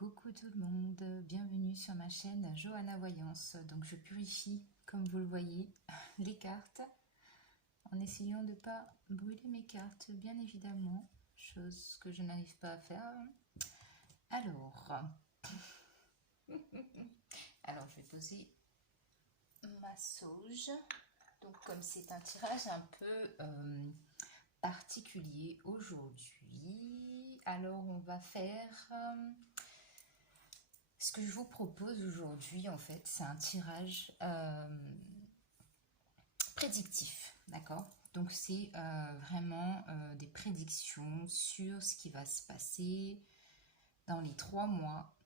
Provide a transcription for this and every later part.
Coucou tout le monde, bienvenue sur ma chaîne Johanna Voyance. Donc je purifie, comme vous le voyez, les cartes en essayant de ne pas brûler mes cartes, bien évidemment, chose que je n'arrive pas à faire. Alors, je vais poser ma sauge. Donc comme c'est un tirage un peu particulier aujourd'hui, alors on va faire... ce que je vous propose aujourd'hui, en fait, c'est un tirage prédictif, d'accord? Donc, c'est vraiment des prédictions sur ce qui va se passer dans les 3 mois,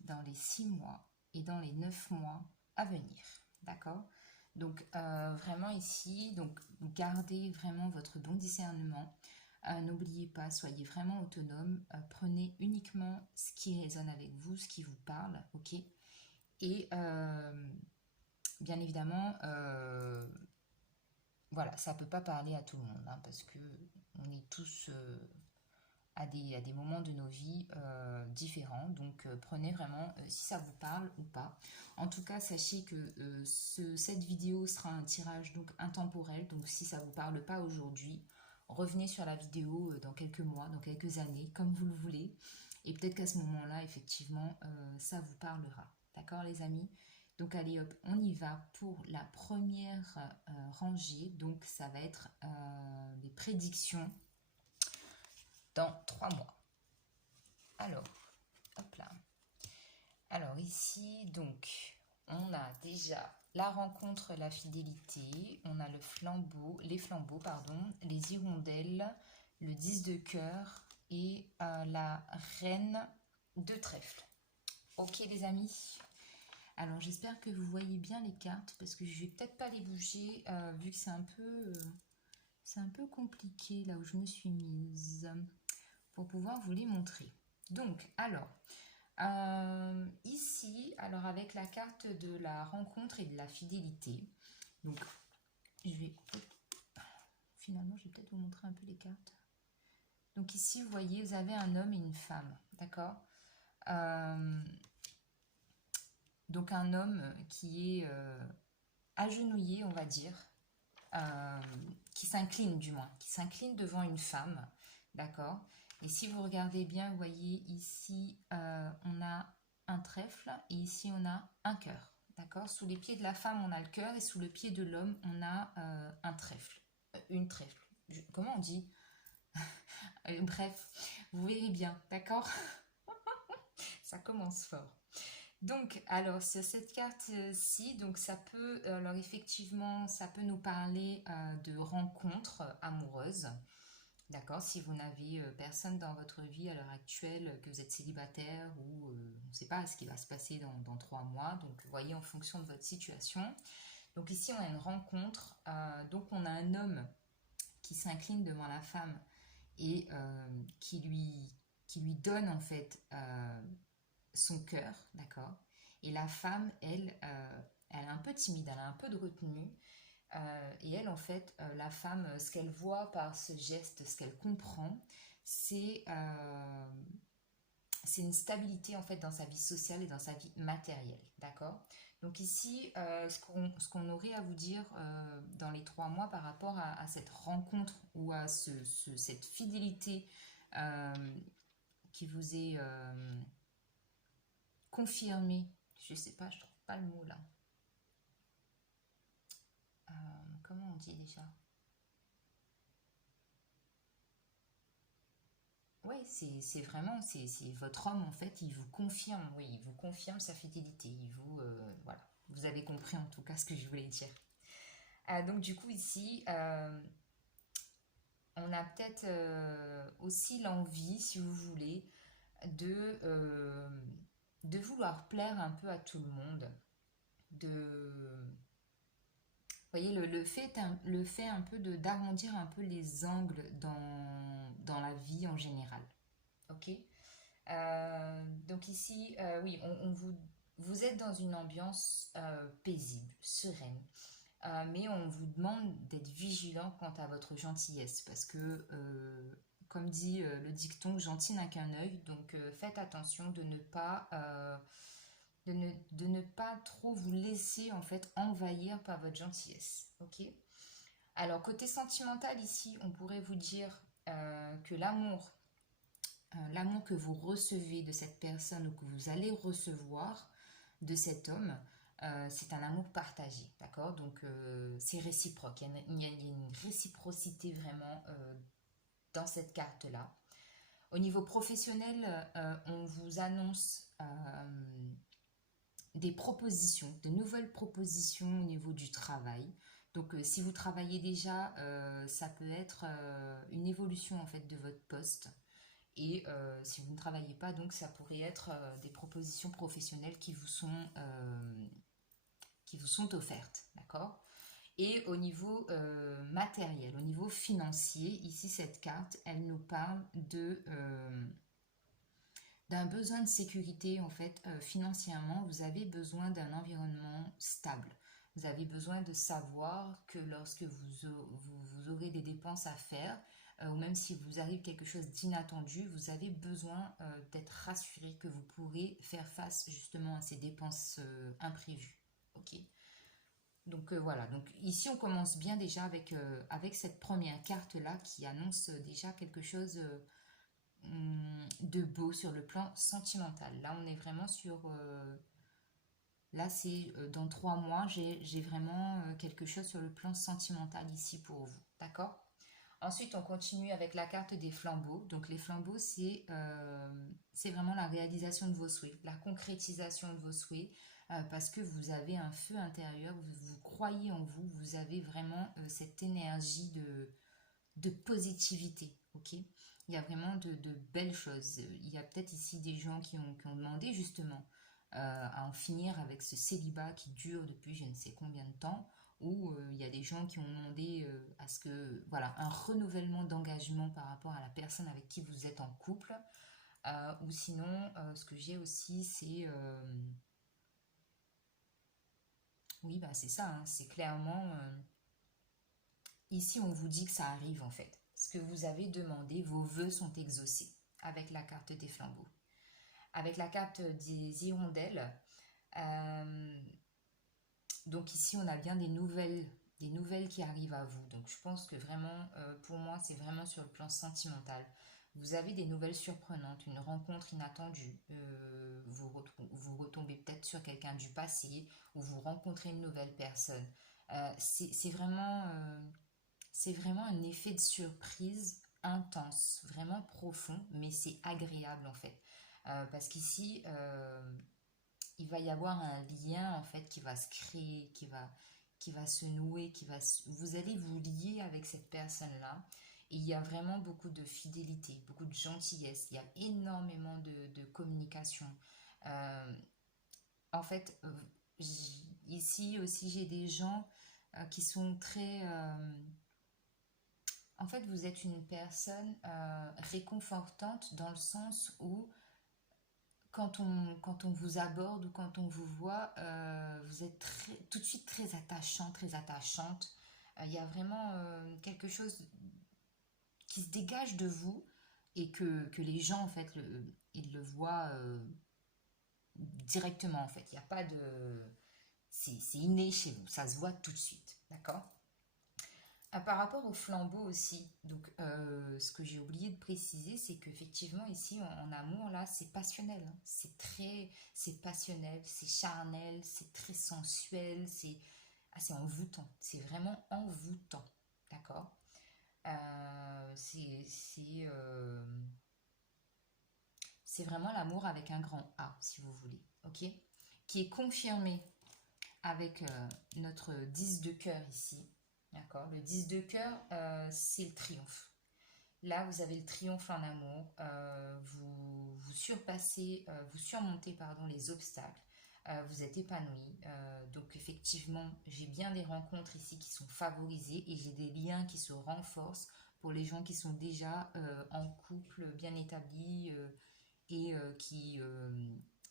dans les 6 mois et dans les 9 mois à venir, d'accord? Donc, vraiment ici, donc, gardez vraiment votre bon discernement. N'oubliez pas, soyez vraiment autonome, prenez uniquement ce qui résonne avec vous, ce qui vous parle, ok? Et bien évidemment, voilà, ça ne peut pas parler à tout le monde, hein, parce que on est tous à des moments de nos vies différents, donc prenez vraiment si ça vous parle ou pas. En tout cas, sachez que cette vidéo sera un tirage donc intemporel, donc si ça ne vous parle pas aujourd'hui, revenez sur la vidéo dans quelques mois, dans quelques années, comme vous le voulez. Et peut-être qu'à ce moment-là, effectivement, ça vous parlera. D'accord, les amis? Donc, allez, hop, on y va pour la première rangée. Donc, ça va être des prédictions dans 3 mois. Alors, hop là. Alors, ici, donc, on a déjà la rencontre, la fidélité, on a le flambeau, les flambeaux, pardon, les hirondelles, le 10 de cœur et la reine de trèfle. Ok les amis? Alors j'espère que vous voyez bien les cartes parce que je vais peut-être pas les bouger vu que c'est un peu compliqué là où je me suis mise pour pouvoir vous les montrer. Donc alors... ici, alors avec la carte de la rencontre et de la fidélité, donc je vais, finalement je vais peut-être vous montrer un peu les cartes. Donc ici vous voyez, vous avez un homme et une femme, d'accord? Donc un homme qui est agenouillé, on va dire, qui s'incline du moins, qui s'incline devant une femme, d'accord? Et si vous regardez bien, vous voyez ici, on a un trèfle et ici on a un cœur, d'accord? Sous les pieds de la femme, on a le cœur et sous le pied de l'homme, on a un trèfle, une trèfle. Comment on dit? Bref, vous verrez bien, d'accord? Ça commence fort. Donc, alors, sur cette carte-ci, donc ça peut, alors effectivement, ça peut nous parler de rencontres amoureuses. D'accord, si vous n'avez personne dans votre vie à l'heure actuelle, que vous êtes célibataire ou on ne sait pas ce qui va se passer dans 3 mois, donc vous voyez en fonction de votre situation. Donc ici on a une rencontre, donc on a un homme qui s'incline devant la femme et qui lui donne en fait son cœur, d'accord? Et la femme, elle, elle est un peu timide, elle a un peu de retenue. Et elle, en fait, la femme, ce qu'elle voit par ce geste, ce qu'elle comprend, c'est une stabilité en fait dans sa vie sociale et dans sa vie matérielle, d'accord? Donc ici, ce qu'on aurait à vous dire dans les 3 mois par rapport à cette rencontre ou à cette fidélité qui vous est confirmée, je sais pas, je trouve pas le mot là. Comment on dit déjà? Oui, c'est vraiment, c'est votre homme en fait, il vous confirme, oui, il vous confirme sa fidélité, il vous, voilà, vous avez compris en tout cas ce que je voulais dire. Donc du coup ici, on a peut-être aussi l'envie, si vous voulez, de, euh, de vouloir plaire un peu à tout le monde, de... Vous voyez, le fait un peu d'arrondir un peu les angles dans la vie en général. Ok? Donc ici, oui, vous êtes dans une ambiance paisible, sereine, mais on vous demande d'être vigilant quant à votre gentillesse parce que comme dit le dicton, gentil n'a qu'un œil, donc faites attention de ne pas trop vous laisser en fait envahir par votre gentillesse, ok? Alors côté sentimental ici, on pourrait vous dire que l'amour que vous recevez de cette personne ou que vous allez recevoir de cet homme, c'est un amour partagé, d'accord? Donc c'est réciproque, il y a une réciprocité vraiment dans cette carte-là. Au niveau professionnel, on vous annonce des propositions, de nouvelles propositions au niveau du travail. Donc si vous travaillez déjà, ça peut être une évolution en fait de votre poste. Et si vous ne travaillez pas, donc ça pourrait être des propositions professionnelles qui vous sont offertes, d'accord? Et au niveau matériel, au niveau financier, ici cette carte, elle nous parle d'un besoin de sécurité en fait financièrement. Vous avez besoin d'un environnement stable. Vous avez besoin de savoir que lorsque vous aurez des dépenses à faire, ou même si vous arrive quelque chose d'inattendu, vous avez besoin d'être rassuré que vous pourrez faire face justement à ces dépenses imprévues. Ok. Donc voilà, donc ici on commence bien déjà avec cette première carte-là qui annonce déjà quelque chose de beau sur le plan sentimental. Là on est vraiment sur... là c'est dans 3 mois, j'ai vraiment quelque chose sur le plan sentimental ici pour vous. D'accord? Ensuite, on continue avec la carte des flambeaux. Donc, les flambeaux, c'est vraiment la réalisation de vos souhaits, la concrétisation de vos souhaits, parce que vous avez un feu intérieur, vous croyez en vous, vous avez vraiment cette énergie de positivité, ok? Il y a vraiment de belles choses. Il y a peut-être ici des gens qui ont demandé justement à en finir avec ce célibat qui dure depuis je ne sais combien de temps, ou il y a des gens qui ont demandé à ce que, voilà, un renouvellement d'engagement par rapport à la personne avec qui vous êtes en couple, ou sinon, ce que j'ai aussi, c'est... oui, bah c'est ça, hein, c'est clairement... ici, on vous dit que ça arrive en fait. Ce que vous avez demandé, vos vœux sont exaucés avec la carte des flambeaux. Avec la carte des hirondelles, donc ici, on a bien des nouvelles qui arrivent à vous. Donc je pense que vraiment, pour moi, c'est vraiment sur le plan sentimental. Vous avez des nouvelles surprenantes, une rencontre inattendue. Vous retombez peut-être sur quelqu'un du passé ou vous rencontrez une nouvelle personne. C'est vraiment un effet de surprise intense, vraiment profond, mais c'est agréable en fait. Parce qu'ici, il va y avoir un lien en fait qui va se créer, qui va se nouer, vous allez vous lier avec cette personne-là. Et il y a vraiment beaucoup de fidélité, beaucoup de gentillesse, il y a énormément de communication. Euh, en fait, ici aussi, j'ai des gens qui sont très... en fait, vous êtes une personne réconfortante dans le sens où quand on vous aborde ou quand on vous voit, vous êtes tout de suite très attachant, très attachante. Il y a vraiment quelque chose qui se dégage de vous et que les gens, en fait, ils le voient directement, en fait. Il n'y a pas de... C'est inné chez vous, ça se voit tout de suite, d'accord? Par rapport au flambeau aussi, donc ce que j'ai oublié de préciser, c'est qu'effectivement ici en amour là, c'est passionnel, hein. C'est passionnel, c'est charnel, c'est très sensuel, c'est envoûtant, c'est vraiment envoûtant, d'accord? C'est vraiment l'amour avec un grand A, si vous voulez, ok? Qui est confirmé avec notre 10 de cœur ici. D'accord. Le 10 de cœur, c'est le triomphe. Là, vous avez le triomphe en amour. Vous surpassez, vous surmontez pardon, les obstacles. Vous êtes épanoui. Donc, effectivement, j'ai bien des rencontres ici qui sont favorisées et j'ai des liens qui se renforcent pour les gens qui sont déjà en couple bien établis et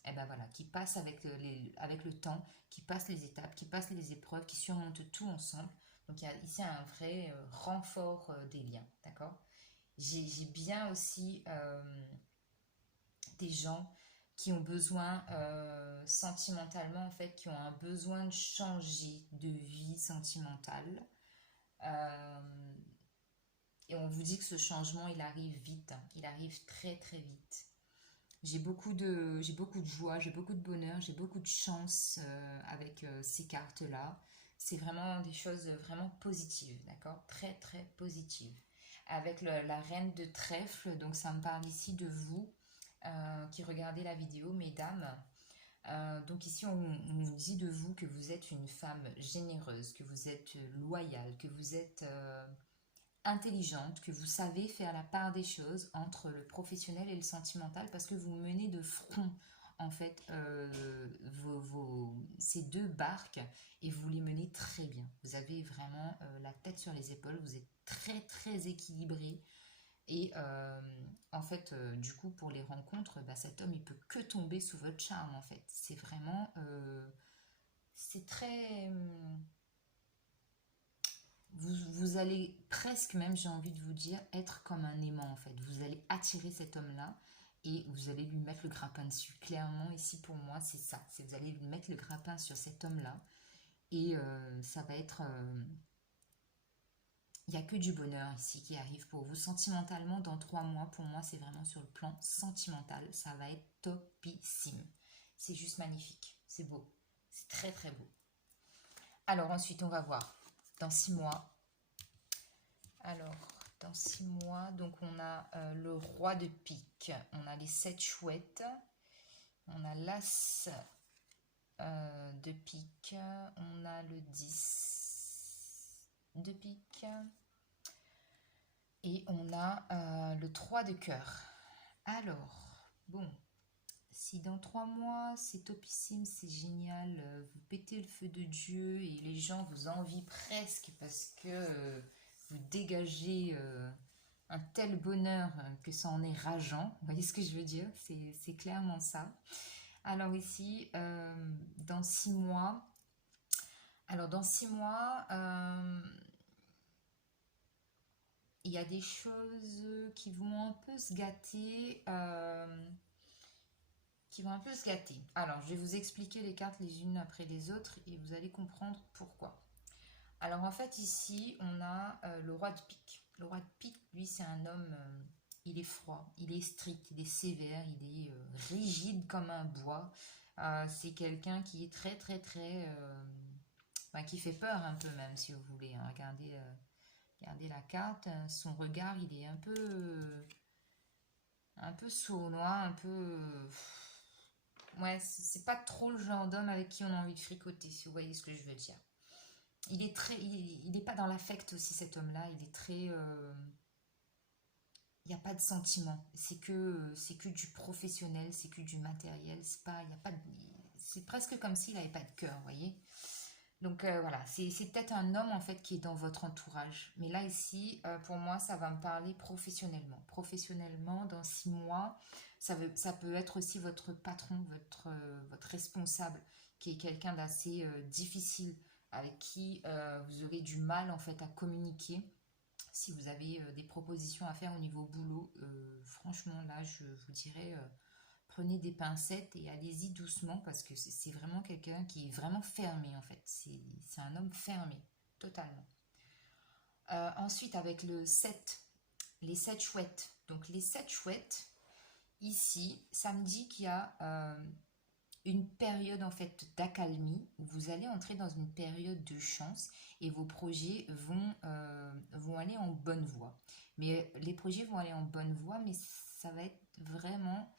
eh ben voilà, qui passent avec le temps, qui passent les étapes, qui passent les épreuves, qui surmontent tout ensemble. Donc il y a ici un vrai renfort des liens, d'accord? J'ai bien aussi des gens qui ont besoin sentimentalement, en fait, qui ont un besoin de changer de vie sentimentale. Euh, et on vous dit que ce changement, il arrive vite, hein. Il arrive très très vite. J'ai beaucoup de joie, j'ai beaucoup de bonheur, j'ai beaucoup de chance avec ces cartes-là. C'est vraiment des choses vraiment positives, d'accord? Très très positives. Avec la reine de trèfle, donc ça me parle ici de vous qui regardez la vidéo, mesdames. Donc ici, on nous dit de vous que vous êtes une femme généreuse, que vous êtes loyale, que vous êtes intelligente, que vous savez faire la part des choses entre le professionnel et le sentimental parce que vous menez de front en fait ces deux barques et vous les menez très bien. Vous avez vraiment la tête sur les épaules, vous êtes très très équilibré et en fait du coup pour les rencontres, bah, cet homme il peut que tomber sous votre charme en fait. C'est vraiment c'est très vous allez presque même, j'ai envie de vous dire, être comme un aimant en fait. Vous allez attirer cet homme-là et vous allez lui mettre le grappin dessus. Clairement, ici pour moi, c'est ça. C'est vous allez lui mettre le grappin sur cet homme-là et ça va être... Il n'y a que du bonheur ici qui arrive pour vous. Sentimentalement, dans 3 mois, pour moi, c'est vraiment sur le plan sentimental. Ça va être topissime. C'est juste magnifique. C'est beau. C'est très très beau. Alors ensuite, on va voir. Dans 6 mois, alors, dans 6 mois, donc on a le roi de pique, on a les 7 chouettes, on a l'as de pique, on a le 10 de pique et on a le 3 de cœur. Alors, bon, si dans 3 mois c'est topissime, c'est génial, vous pétez le feu de Dieu et les gens vous envient presque parce que vous dégagez un tel bonheur que ça en est rageant. Vous voyez ce que je veux dire? C'est clairement ça. Alors ici, dans 6 mois, alors dans 6 mois, il y a des choses qui vont un peu se gâter. Qui vont un peu se gâter. Alors, je vais vous expliquer les cartes les unes après les autres et vous allez comprendre pourquoi. Alors, en fait, ici, on a le roi de pique. Le roi de pique, lui, c'est un homme, il est froid, il est strict, il est sévère, il est rigide comme un bois. C'est quelqu'un qui est très, très, très... enfin, qui fait peur un peu même, si vous voulez, hein. Regardez, regardez la carte. Son regard, il est un peu sournois, un peu... ouais, c'est pas trop le genre d'homme avec qui on a envie de fricoter, si vous voyez ce que je veux dire. Il est très, il est pas dans l'affect aussi cet homme-là. Il est très, il n'y a pas de sentiment. C'est que du professionnel, c'est que du matériel. C'est pas, il y a pas, c'est presque comme s'il n'avait pas de cœur, vous voyez. Donc voilà, c'est peut-être un homme en fait qui est dans votre entourage. Mais là ici, pour moi, ça va me parler professionnellement. Professionnellement, dans 6 mois, ça peut être aussi votre patron, votre responsable, qui est quelqu'un d'assez difficile, avec qui vous aurez du mal en fait à communiquer. Si vous avez des propositions à faire au niveau boulot, franchement là, je vous dirais prenez des pincettes et allez-y doucement parce que c'est vraiment quelqu'un qui est vraiment fermé en fait. C'est un homme fermé, totalement. Ensuite, avec le 7, les 7 chouettes. Donc les 7 chouettes, ici, ça me dit qu'il y a une période en fait d'accalmie où vous allez entrer dans une période de chance et vos projets vont aller en bonne voie. Mais les projets vont aller en bonne voie, mais ça va être vraiment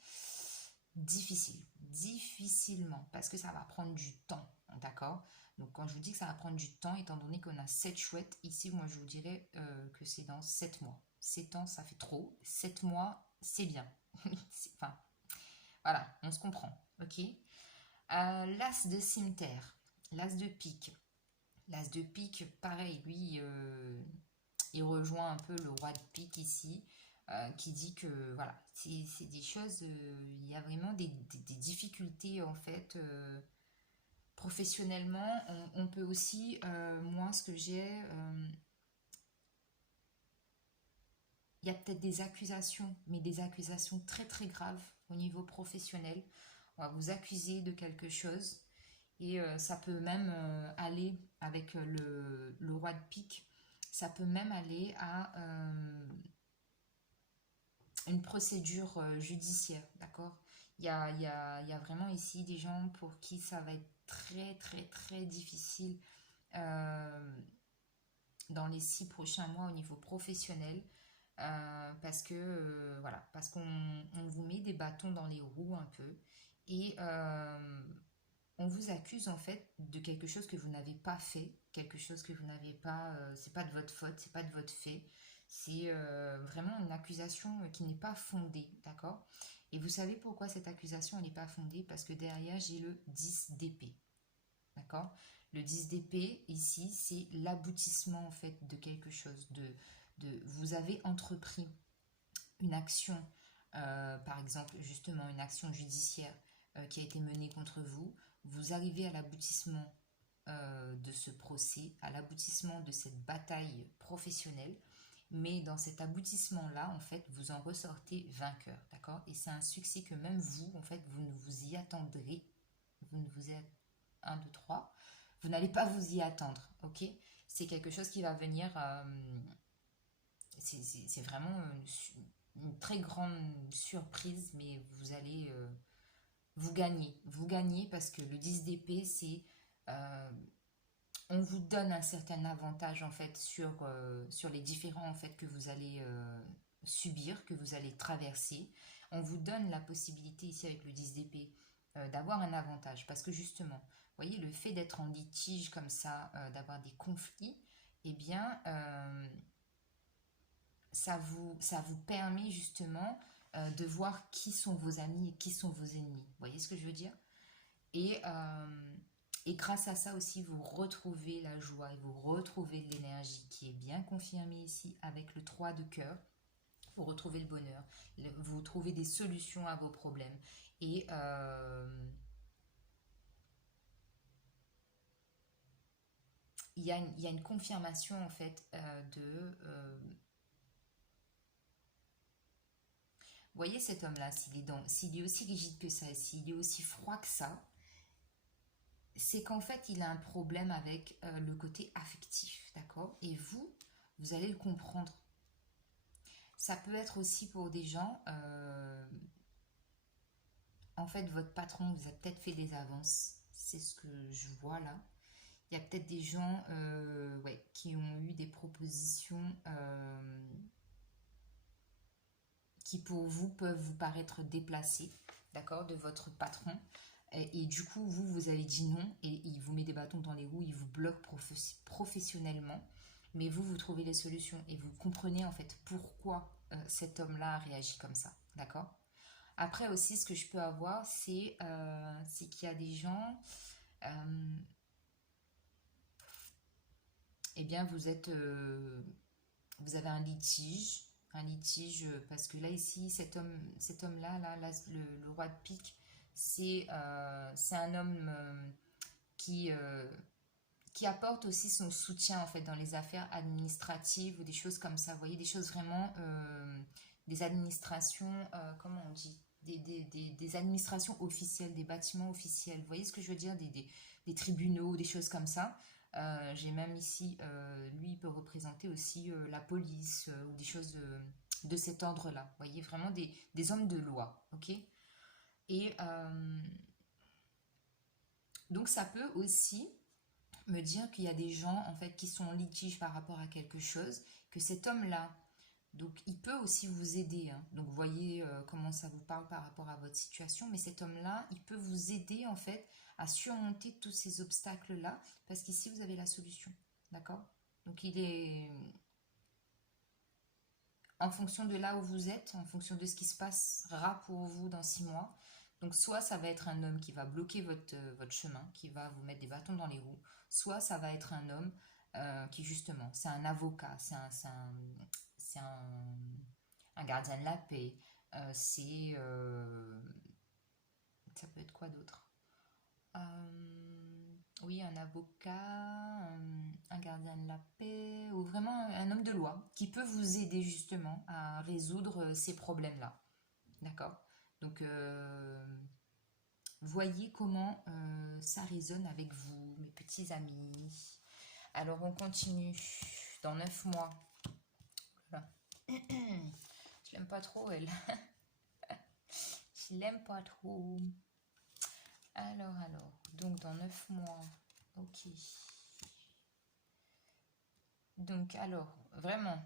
difficile, difficilement, parce que ça va prendre du temps, d'accord? Donc quand je vous dis que ça va prendre du temps, étant donné qu'on a 7 chouettes, ici moi je vous dirais que c'est dans 7 mois. 7 ans ça fait trop, 7 mois c'est bien. Enfin, voilà, on se comprend, ok? L'as de cimetière, l'as de pique. L'as de pique, pareil, lui, il rejoint un peu le roi de pique ici, qui dit que voilà, c'est des choses, il y a vraiment des difficultés en fait. Professionnellement, on peut aussi, moi ce que j'ai, il y a peut-être des accusations, mais des accusations très très graves au niveau professionnel. On va vous accuser de quelque chose et ça peut même aller avec le roi de pique. Ça peut même aller à une procédure judiciaire, d'accord? Il y a vraiment ici des gens pour qui ça va être très très très difficile euh, dans les 6 prochains mois au niveau professionnel. Parce que voilà, parce qu'on vous met des bâtons dans les roues un peu et on vous accuse en fait de quelque chose que vous n'avez pas fait, quelque chose que vous n'avez pas, c'est pas de votre faute, c'est pas de votre fait, c'est vraiment une accusation qui n'est pas fondée, d'accord? Et vous savez pourquoi cette accusation n'est pas fondée? Parce que derrière j'ai le 10 d'épée, d'accord? Le 10 d'épée ici c'est l'aboutissement en fait de quelque chose, vous avez entrepris une action, par exemple justement une action judiciaire qui a été menée contre vous, vous arrivez à l'aboutissement de ce procès, à l'aboutissement de cette bataille professionnelle, mais dans cet aboutissement-là, en fait, vous en ressortez vainqueur, d'accord? Et c'est un succès que même vous, en fait, vous ne vous y attendrez, vous ne vous y 1, 2, 3, vous n'allez pas vous y attendre, ok? C'est quelque chose qui va venir, c'est vraiment une très grande surprise, mais vous allez vous gagnez parce que le 10 d'épée, c'est euh, on vous donne un certain avantage en fait sur les différents en fait que vous allez subir, que vous allez traverser. On vous donne la possibilité ici avec le 10 d'épée d'avoir un avantage parce que justement, vous voyez, le fait d'être en litige comme ça, d'avoir des conflits, eh bien, ça vous permet justement de voir qui sont vos amis et qui sont vos ennemis. Vous voyez ce que je veux dire? Et, euh, et grâce à ça aussi, vous retrouvez la joie et vous retrouvez l'énergie qui est bien confirmée ici avec le 3 de cœur. Vous retrouvez le bonheur, vous trouvez des solutions à vos problèmes. Et il y a une confirmation en fait vous voyez cet homme-là, s'il est aussi rigide que ça, s'il est aussi froid que ça, c'est qu'en fait, il a un problème avec le côté affectif, d'accord? Et vous allez le comprendre. Ça peut être aussi pour des gens, en fait, votre patron vous a peut-être fait des avances. C'est ce que je vois là. Il y a peut-être des gens ouais, qui ont eu des propositions qui pour vous peuvent vous paraître déplacées, d'accord, de votre patron. Et du coup, vous avez dit non et il vous met des bâtons dans les roues, il vous bloque professionnellement. Mais vous trouvez les solutions et vous comprenez en fait pourquoi cet homme-là a réagi comme ça, d'accord? Après aussi, ce que je peux avoir, c'est qu'il y a des gens, euh, eh bien, vous avez un litige parce que là ici, cet homme-là, le roi de pique, c'est un homme qui qui apporte aussi son soutien en fait dans les affaires administratives ou des choses comme ça. Vous voyez, des choses vraiment, des administrations, comment on dit, des administrations officielles, des bâtiments officiels. Vous voyez ce que je veux dire, des tribunaux, des choses comme ça. J'ai même ici, lui, il peut représenter aussi la police ou des choses de cet ordre-là. Vous voyez, vraiment des hommes de loi, ok? Et donc ça peut aussi me dire qu'il y a des gens en fait qui sont en litige par rapport à quelque chose, que cet homme-là, donc il peut aussi vous aider, hein. Donc vous voyez comment ça vous parle par rapport à votre situation, mais cet homme-là, il peut vous aider en fait à surmonter tous ces obstacles-là, parce qu'ici vous avez la solution, d'accord? Donc il est en fonction de là où vous êtes, en fonction de ce qui se passera pour vous dans 6 mois. Donc soit ça va être un homme qui va bloquer votre chemin, qui va vous mettre des bâtons dans les roues, soit ça va être un homme qui justement, c'est un avocat, c'est un gardien de la paix, ça peut être quoi d'autre? Oui, un avocat, un gardien de la paix, ou vraiment un homme de loi qui peut vous aider justement à résoudre ces problèmes-là. D'accord? Donc, voyez comment ça résonne avec vous, mes petits amis. Alors, on continue. Dans 9 mois. Voilà. Je l'aime pas trop, elle. Je l'aime pas trop. Alors. Donc, dans 9 mois. Ok. Donc, alors, vraiment,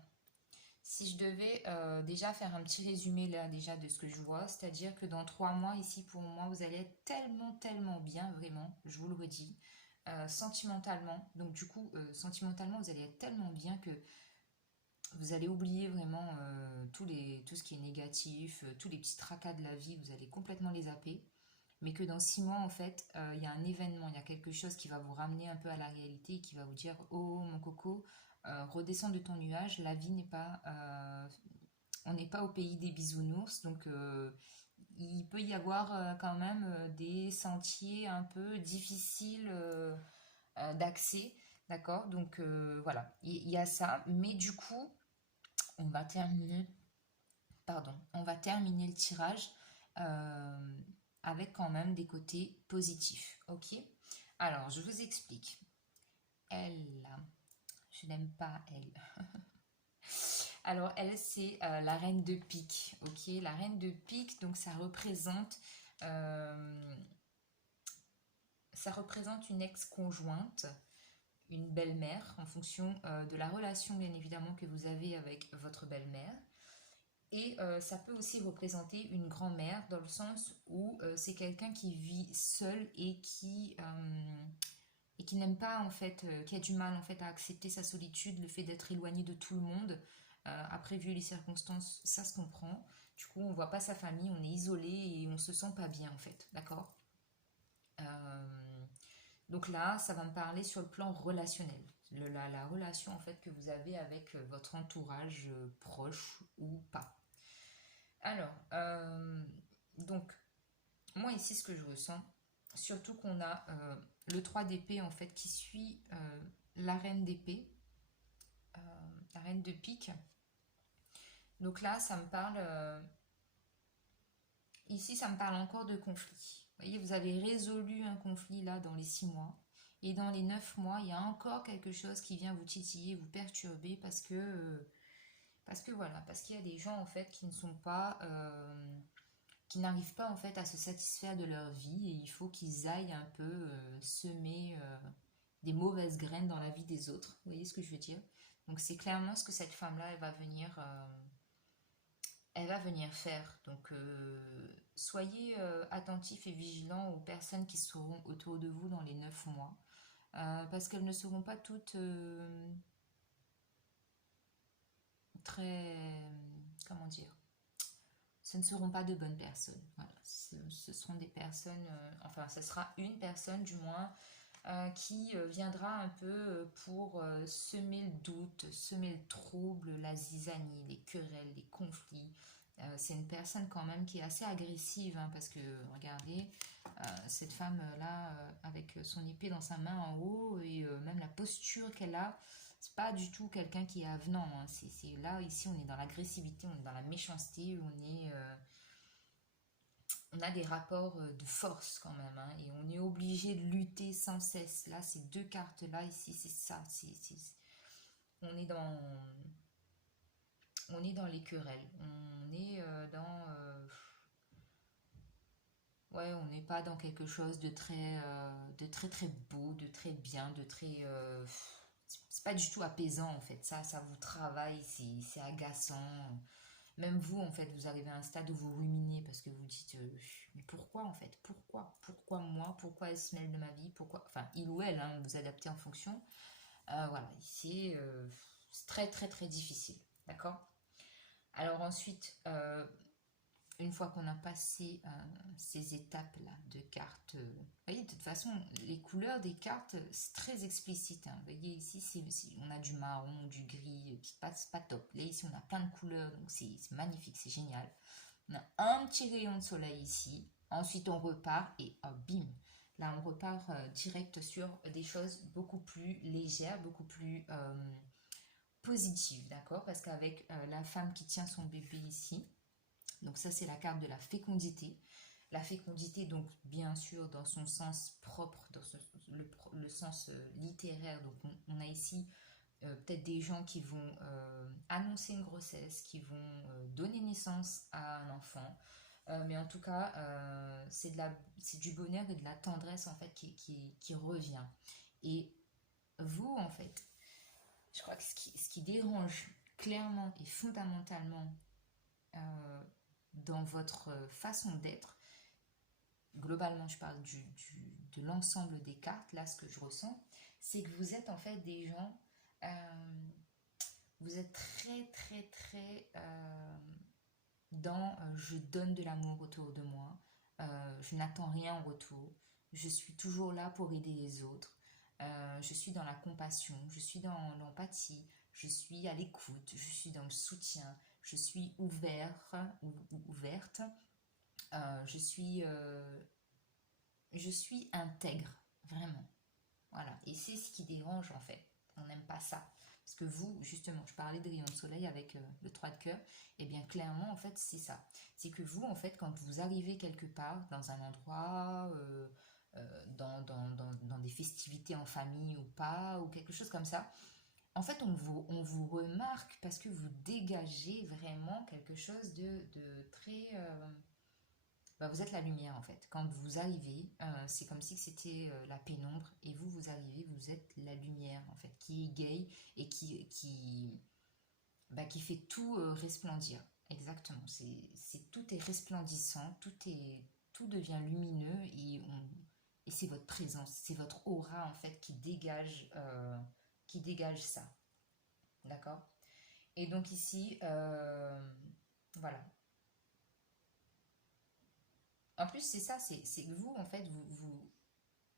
si je devais déjà faire un petit résumé là déjà de ce que je vois, c'est-à-dire que dans 3 mois ici pour moi, vous allez être tellement bien, vraiment, je vous le redis, sentimentalement. Donc du coup, sentimentalement, vous allez être tellement bien que vous allez oublier vraiment tout ce qui est négatif, tous les petits tracas de la vie, vous allez complètement les zapper. Mais que dans 6 mois, en fait, il y a un événement, il y a quelque chose qui va vous ramener un peu à la réalité, qui va vous dire, oh mon coco, redescends de ton nuage, la vie n'est pas, on n'est pas au pays des bisounours, donc il peut y avoir quand même des sentiers un peu difficiles d'accès, d'accord? Donc voilà, il y a ça, mais du coup, on va terminer, pardon, on va terminer le tirage euh, avec quand même des côtés positifs, ok? Alors, je vous explique. Elle, je n'aime pas elle. Alors, elle, c'est la reine de pique, ok? La reine de pique, donc euh, ça représente une ex-conjointe, une belle-mère, en fonction de la relation, bien évidemment, que vous avez avec votre belle-mère. Et ça peut aussi représenter une grand-mère dans le sens où c'est quelqu'un qui vit seul et qui n'aime pas en fait, qui a du mal en fait à accepter sa solitude, le fait d'être éloigné de tout le monde. Après, vu les circonstances, ça se comprend. Du coup, on voit pas sa famille, on est isolé et on se sent pas bien en fait, d'accord. Euh, donc là, ça va me parler sur le plan relationnel, la relation en fait que vous avez avec votre entourage proche ou pas. Alors, donc, moi ici, ce que je ressens, surtout qu'on a le 3 d'épée en fait qui suit la reine d'épée, euh, la reine de pique. Donc là, ça me parle, ici, ça me parle encore de conflit. Vous voyez, vous avez résolu un conflit là dans les 6 mois. Et dans les 9 mois, il y a encore quelque chose qui vient vous titiller, vous perturber parce que voilà, parce qu'il y a des gens en fait qui ne sont pas qui n'arrivent pas en fait à se satisfaire de leur vie et il faut qu'ils aillent un peu semer des mauvaises graines dans la vie des autres. Vous voyez ce que je veux dire? Donc c'est clairement ce que cette femme-là, elle va venir faire. Donc soyez attentifs et vigilants aux personnes qui seront autour de vous dans les 9 mois. Parce qu'elles ne seront pas toutes très... Comment dire? Ce ne seront pas de bonnes personnes. Voilà. Ce seront des personnes, enfin, ce sera une personne du moins qui viendra un peu pour semer le doute, semer le trouble, la zizanie, les querelles, les conflits. C'est une personne quand même qui est assez agressive hein, parce que regardez cette femme là avec son épée dans sa main en haut et même la posture qu'elle a, c'est pas du tout quelqu'un qui est avenant hein. C'est là ici on est dans l'agressivité, on est dans la méchanceté, on a des rapports de force quand même, hein, et on est obligé de lutter sans cesse. Là, ces deux cartes-là, ici, c'est ça. On, est dans, on est dans les querelles. On est ouais, on n'est pas dans quelque chose de très très beau, de très bien, de très... c'est pas du tout apaisant en fait. Ça vous travaille, c'est agaçant. Même vous, en fait, vous arrivez à un stade où vous ruminez parce que vous dites mais pourquoi en fait? Pourquoi moi? Pourquoi elle se mêle de ma vie? Pourquoi? Enfin, il ou elle, hein, vous adaptez en fonction. Voilà, c'est très très très difficile. D'accord? Alors ensuite, une fois qu'on a passé ces étapes-là de cartes, vous voyez, de toute façon, les couleurs des cartes, c'est très explicite. Hein. Vous voyez, ici, on a du marron, du gris, c'est pas top. Là, ici, on a plein de couleurs, donc c'est magnifique, c'est génial. On a un petit rayon de soleil ici. Ensuite, on repart et bim. Là, on repart direct sur des choses beaucoup plus légères, beaucoup plus positives, d'accord? Parce qu'avec la femme qui tient son bébé ici, donc ça c'est la carte de la fécondité. La fécondité, donc bien sûr dans son sens propre, dans le sens littéraire, donc on a ici peut-être des gens qui vont annoncer une grossesse, qui vont donner naissance à un enfant. Mais en tout cas, c'est du bonheur et de la tendresse en fait qui revient. Et vous, en fait, je crois que ce qui dérange clairement et fondamentalement euh, dans votre façon d'être, globalement, je parle de l'ensemble des cartes, là, ce que je ressens, c'est que vous êtes en fait des gens, vous êtes très, très, très dans je donne de l'amour autour de moi, je n'attends rien en retour, je suis toujours là pour aider les autres, je suis dans la compassion, je suis dans l'empathie, je suis à l'écoute, je suis dans le soutien, je suis ouverte, je suis intègre, vraiment. Voilà, et c'est ce qui dérange en fait. On n'aime pas ça. Parce que vous, justement, je parlais de rayon de soleil avec le 3 de cœur, et bien clairement, en fait, c'est ça. C'est que vous, en fait, quand vous arrivez quelque part, dans un endroit, dans des festivités en famille ou pas, ou quelque chose comme ça, en fait, on vous remarque parce que vous dégagez vraiment quelque chose de très... bah, vous êtes la lumière en fait. Quand vous arrivez, c'est comme si c'était la pénombre et vous arrivez, vous êtes la lumière en fait, qui égaye et qui fait tout resplendir. Exactement. Tout est resplendissant, tout devient lumineux et c'est votre présence, c'est votre aura en fait qui dégage ça. D'accord? Et donc ici, voilà. En plus, c'est ça, c'est que vous, en fait,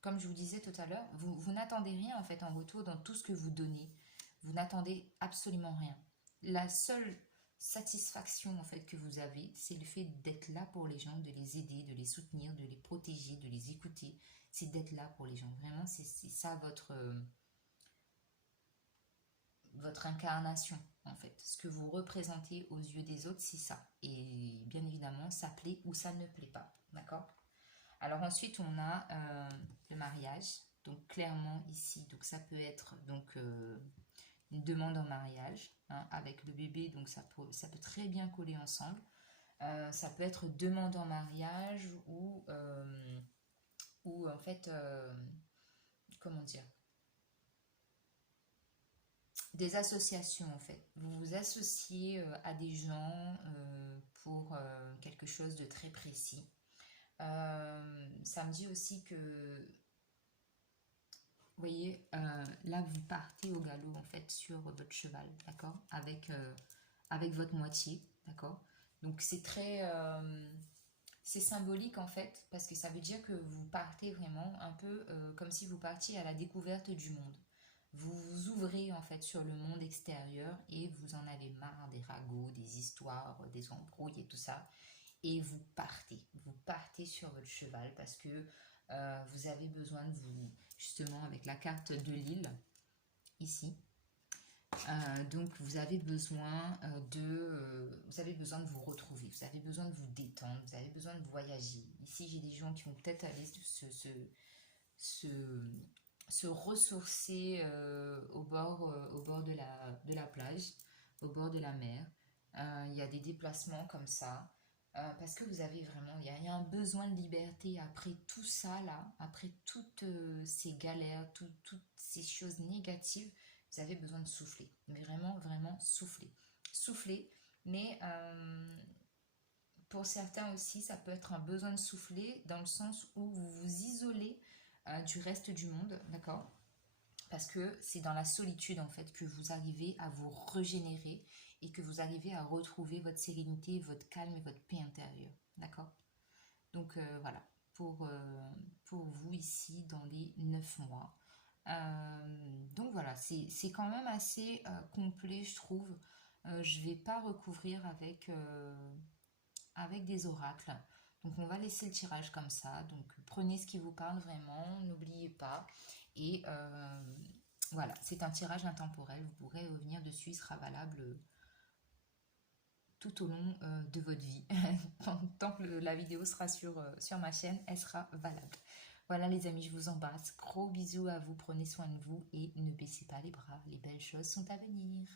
comme je vous disais tout à l'heure, vous n'attendez rien en fait en retour dans tout ce que vous donnez. Vous n'attendez absolument rien. La seule satisfaction en fait que vous avez, c'est le fait d'être là pour les gens, de les aider, de les soutenir, de les protéger, de les écouter. C'est d'être là pour les gens. Vraiment, c'est ça votre incarnation en fait. Ce que vous représentez aux yeux des autres, c'est ça. Et bien évidemment, ça plaît ou ça ne plaît pas. D'accord? Alors ensuite, on a le mariage. Donc clairement ici, donc ça peut être donc une demande en mariage hein, avec le bébé. Donc ça peut très bien coller ensemble. Ça peut être demande en mariage ou en fait, comment dire, des associations en fait. Vous vous associez à des gens pour quelque chose de très précis. Ça me dit aussi que vous voyez, là vous partez au galop en fait sur votre cheval, d'accord, avec votre moitié, d'accord. Donc c'est symbolique en fait parce que ça veut dire que vous partez vraiment un peu comme si vous partiez à la découverte du monde. Vous vous ouvrez en fait sur le monde extérieur et vous en avez marre des ragots, des histoires, des embrouilles et tout ça et vous partez sur votre cheval parce que vous avez besoin de vous, justement avec la carte de l'île, ici. Donc vous avez besoin de vous retrouver, vous avez besoin de vous détendre, vous avez besoin de voyager. Ici j'ai des gens qui vont peut-être aller se, se ressourcer au bord de la plage, au bord de la mer. Il y a des déplacements comme ça. Parce que vous avez vraiment, il y a un besoin de liberté après tout ça là, après toutes ces galères, toutes ces choses négatives, vous avez besoin de souffler, mais vraiment, vraiment souffler. Souffler, mais pour certains aussi, ça peut être un besoin de souffler dans le sens où vous vous isolez du reste du monde, d'accord? Parce que c'est dans la solitude en fait que vous arrivez à vous régénérer et que vous arrivez à retrouver votre sérénité, votre calme et votre paix intérieure. D'accord? Donc voilà, pour vous ici dans les 9 mois. Donc voilà, c'est quand même assez complet, je trouve. Je ne vais pas recouvrir avec des oracles. Donc on va laisser le tirage comme ça. Donc prenez ce qui vous parle vraiment, n'oubliez pas. Et voilà, c'est un tirage intemporel. Vous pourrez revenir dessus, il sera valable tout au long de votre vie. Tant que la vidéo sera sur ma chaîne, elle sera valable. Voilà les amis, je vous embrasse. Gros bisous à vous, prenez soin de vous et ne baissez pas les bras. Les belles choses sont à venir.